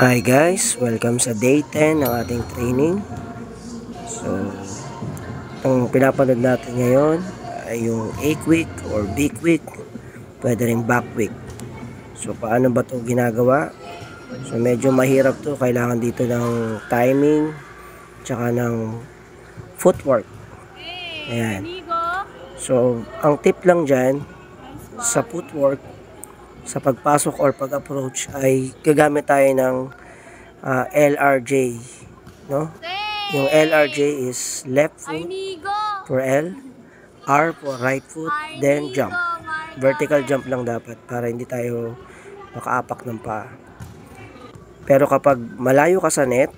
Hi guys, welcome sa day 10 ng ating training. So, ang pinapanood natin ngayon ay yung A quick or B quick, pwede rin back quick. So, paano ba ito ginagawa? So, medyo mahirap to, kailangan dito ng timing, tsaka ng footwork. Ayan. So, ang tip lang dyan, sa footwork, sa pagpasok or pag-approach ay gagamit tayo ng LRJ, no? Yung LRJ is left foot for L, R for right foot, then jump. Vertical jump lang dapat para hindi tayo makaapak ng paa. Pero kapag malayo ka sa net,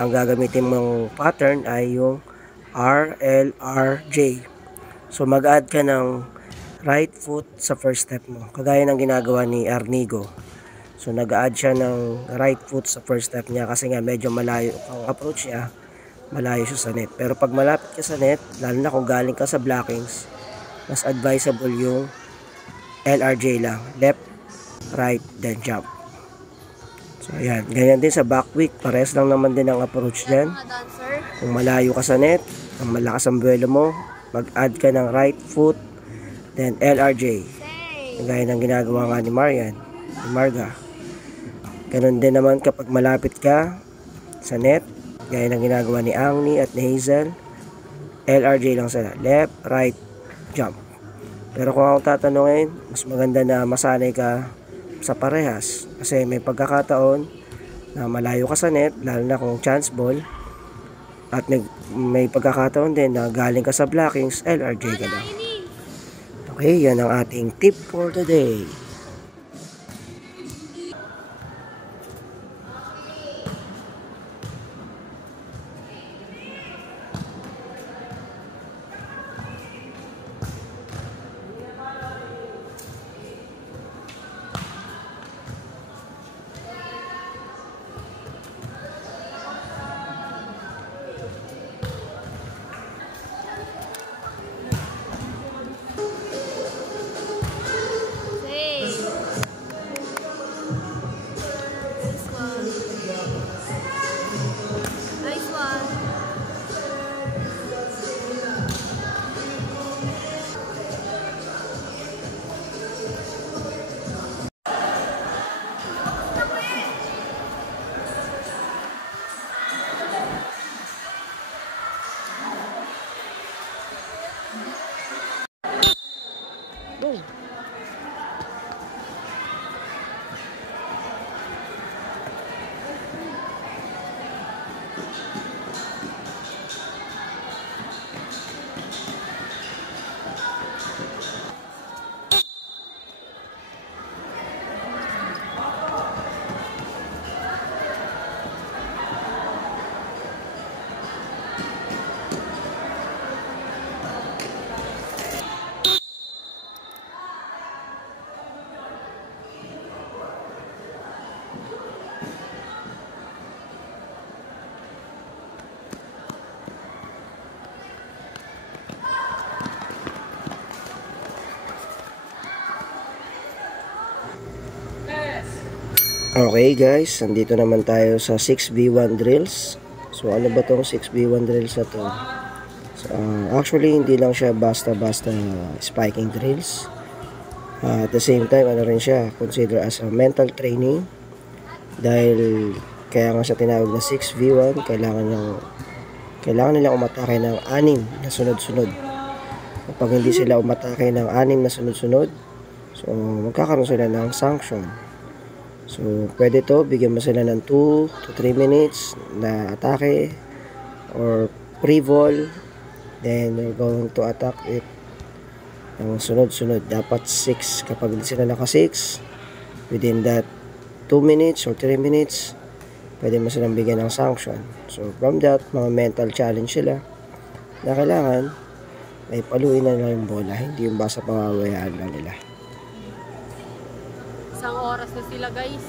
ang gagamitin mong pattern ay yung RLRJ. So mag-add ka ng right foot sa first step mo, kagaya ng ginagawa ni Arnigo. So nag-add siya ng right foot sa first step niya kasi nga medyo malayo ang approach niya, malayo siya sa net. Pero pag malapit ka sa net, lalo na kung galing ka sa blockings, mas advisable yung LRJ lang, left, right, then jump. So ayan, ganyan din sa back quick, pares lang naman din ang approach niyan. Kung malayo ka sa net, ang malakas ang buwelo mo, mag-add ka ng right foot, then LRJ. Gaya ng ginagawa nga ni Marga. Ganun din naman kapag malapit ka sa net, gaya ng ginagawa ni Angni at ni Hazel, LRJ lang sila, left, right, jump. Pero kung ako tatanungin, mas maganda na masanay ka sa parehas kasi may pagkakataon na malayo ka sa net, lalo na kung chance ball, at may pagkakataon din na galing ka sa blockings, LRJ ka lang. Okay, yan ang ating tip for today. Go! Okay guys, nandito naman tayo sa 6v1 drills. So ano ba tong 6v1 drills na to? So, actually hindi lang siya basta-basta spiking drills. At the same time, ano rin siya, consider as a mental training. Dahil kaya nga siya tinawag na 6v1, kailangan nilang umatake ng 6 na sunod-sunod. Kapag hindi sila umatake ng 6 na sunod-sunod, so magkakaroon sila ng sanction. So, pwede to, bigyan mo sila ng 2 to 3 minutes na atake or pre-ball. Then, you're going to attack it ng sunod-sunod. Dapat 6. Kapag hindi sila naka-6, within that 2 minutes or 3 minutes, pwede mo silang bigyan ng sanction. So, from that, mga mental challenge sila na kailangan ay paluin na lang yung bola, hindi yung basta pamawayaan lang nila. Isang oras na sila guys.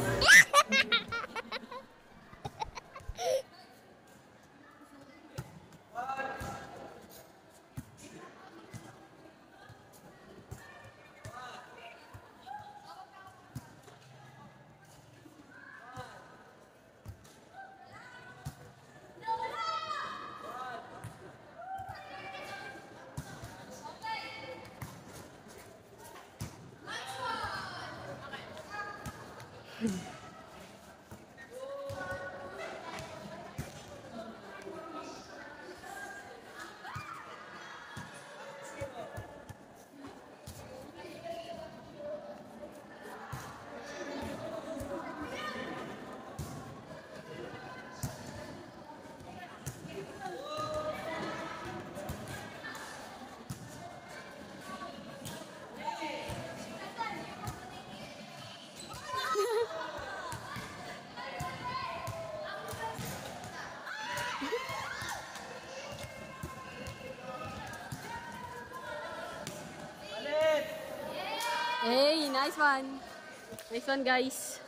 Hey, nice one. Nice one, guys.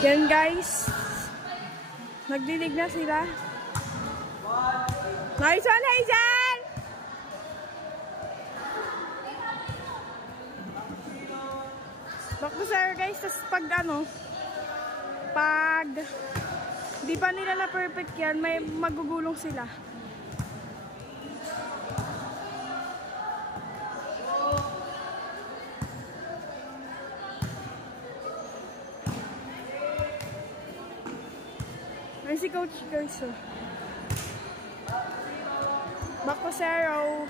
Yan guys, nagdidig na sila. Nice one, Hazel! Back to sir guys, tas pag di pa nila na perfect yan, may magugulong sila. Ay, si Coach guys, oh. Back to zero.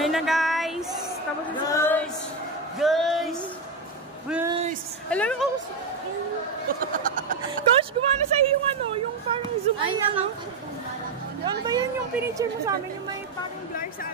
Ayun na guys. Tapos Guys! hello Coach! Coach, gumana sa iyo yung parang zoom. Ay, Ano ba yan yung pinicture mo sa amin? Yung may parang blur sa